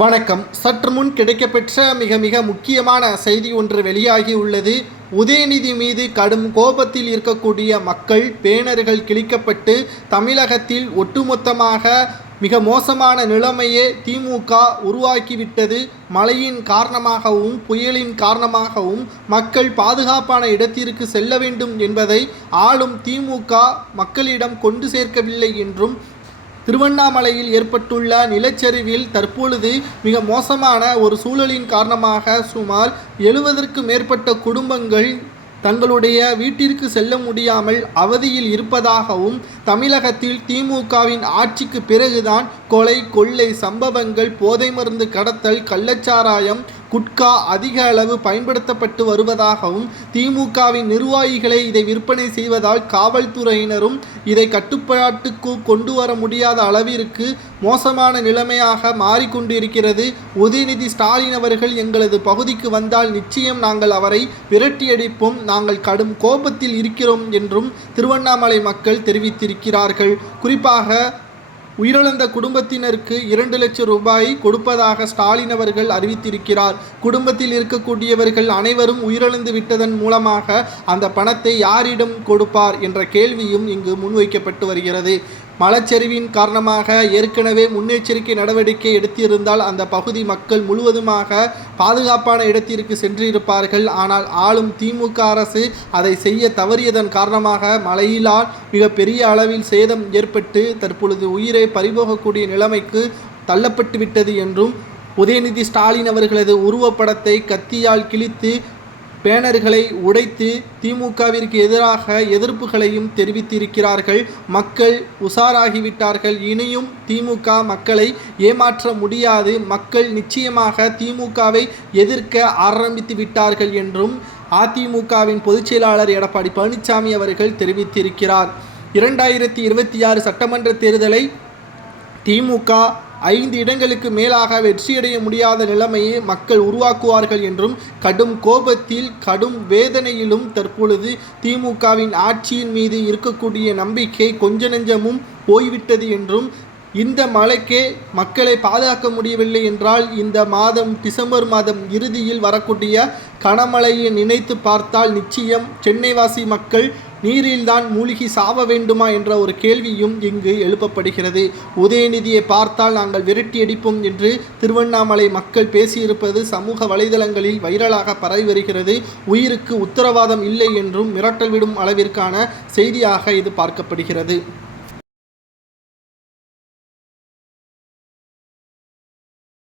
வணக்கம். சற்று முன் கிடைக்கப்பெற்ற மிக மிக முக்கியமான செய்தி ஒன்று வெளியாகி உள்ளது. உதயநிதி மீது கடும் கோபத்தில் இருக்கக்கூடிய மக்கள் பேனர்கள் கிழிக்கப்பட்டு தமிழகத்தில் ஒட்டுமொத்தமாக மிக மோசமான நிலைமையே திமுக உருவாக்கிவிட்டது. மழையின் காரணமாகவும் புயலின் காரணமாகவும் மக்கள் பாதுகாப்பான இடத்திற்கு செல்ல வேண்டும் என்பதை ஆளும் திமுக மக்களிடம் கொண்டு சேர்க்கவில்லை என்றும் திருவண்ணாமலையில் ஏற்பட்டுள்ள நிலச்சரிவில் தற்பொழுது மிக மோசமான ஒரு சூழலின் காரணமாக சுமார் எழுபதற்கு மேற்பட்ட குடும்பங்கள் தங்களுடைய வீட்டிற்கு செல்ல முடியாமல் அவதியில் இருப்பதாகவும் தமிழகத்தில் திமுகவின் ஆட்சிக்கு பிறகுதான் கொலை கொள்ளை சம்பவங்கள் போதை மருந்து கடத்தல் கள்ளச்சாராயம் குட்கா அதிக அளவு பயன்படுத்தப்பட்டு வருவதாகவும் திமுகவின் நிர்வாகிகளை இதை விற்பனை செய்வதால் காவல்துறையினரும் இதை கட்டுப்பாட்டுக்கு கொண்டு வர முடியாத அளவிற்கு மோசமான நிலைமையாக மாறிக்கொண்டிருக்கிறது. உதயநிதி ஸ்டாலின் அவர்கள் எங்களது பகுதிக்கு வந்தால் நிச்சயம் நாங்கள் அவரை விரட்டியடிப்போம். நாங்கள் கடும் கோபத்தில் இருக்கிறோம் என்றும் திருவண்ணாமலை மக்கள் தெரிவித்திருக்கிறார்கள். குறிப்பாக உயிரிழந்த குடும்பத்தினருக்கு இரண்டு லட்சம் ரூபாய் கொடுப்பதாக ஸ்டாலின் அவர்கள் அறிவித்திருக்கிறார். குடும்பத்தில் இருக்கக்கூடியவர்கள் அனைவரும் உயிரிழந்து விட்டதன் மூலமாக அந்த பணத்தை யாரிடம் கொடுப்பார் என்ற கேள்வியும் இங்கு முன்வைக்கப்பட்டு வருகிறது. மலச்சரிவின் காரணமாக ஏற்கனவே முன்னெச்சரிக்கை நடவடிக்கை எடுத்திருந்தால் அந்த பகுதி மக்கள் முழுவதுமாக பாதுகாப்பான இடத்திற்கு சென்றிருப்பார்கள். ஆனால் ஆளும் திமுக அரசு அதை செய்ய தவறியதன் காரணமாக மழையிலால் மிக பெரிய அளவில் சேதம் ஏற்பட்டு தற்பொழுது உயிரை பறிபோகக்கூடிய நிலைமைக்கு தள்ளப்பட்டு விட்டது என்றும் உதயநிதி ஸ்டாலின் அவர்களது உருவப்படத்தை கத்தியால் கிழித்து பேனர்களை உடைத்து திமுகவிற்கு எதிராக எதிர்ப்புகளையும் தெரிவித்திருக்கிறார்கள். மக்கள் உஷாராகிவிட்டார்கள். இனியும் திமுக மக்களை ஏமாற்ற முடியாது. மக்கள் நிச்சயமாக திமுகவை எதிர்க்க ஆரம்பித்து விட்டார்கள் என்றும் அதிமுகவின் பொதுச்செயலாளர் எடப்பாடி பழனிசாமி அவர்கள் தெரிவித்திருக்கிறார். இரண்டாயிரத்தி இருபத்தி ஆறு சட்டமன்ற தேர்தலை திமுக ஐந்து இடங்களுக்கு மேலாக வெற்றியடைய முடியாத நிலைமையை மக்கள் உருவாக்குவார்கள் என்றும் கடும் கோபத்தில் கடும் வேதனையிலும் தற்பொழுது திமுகவின் ஆட்சியின் மீது இருக்கக்கூடிய நம்பிக்கை கொஞ்ச நெஞ்சமும் போய்விட்டது என்றும் இந்த மழைக்கே மக்களை பாதுகாக்க முடியவில்லை என்றால் இந்த மாதம் டிசம்பர் மாதம் இறுதியில் வரக்கூடிய கனமழையை நினைத்து பார்த்தால் நிச்சயம் சென்னைவாசி மக்கள் நீரில்தான் மூழ்கி சாவ வேண்டுமா என்ற ஒரு கேள்வியும் இங்கு எழுப்பப்படுகிறது. உதயநிதியை பார்த்தால் நாங்கள் விரட்டி அடிப்போம் என்று திருவண்ணாமலை மக்கள் பேசியிருப்பது சமூக வலைதளங்களில் வைரலாக பரவி வருகிறது. உயிருக்கு உத்தரவாதம் இல்லை என்றும் மிரட்டல் விடும் அளவிற்கான செய்தியாக இது பார்க்கப்படுகிறது.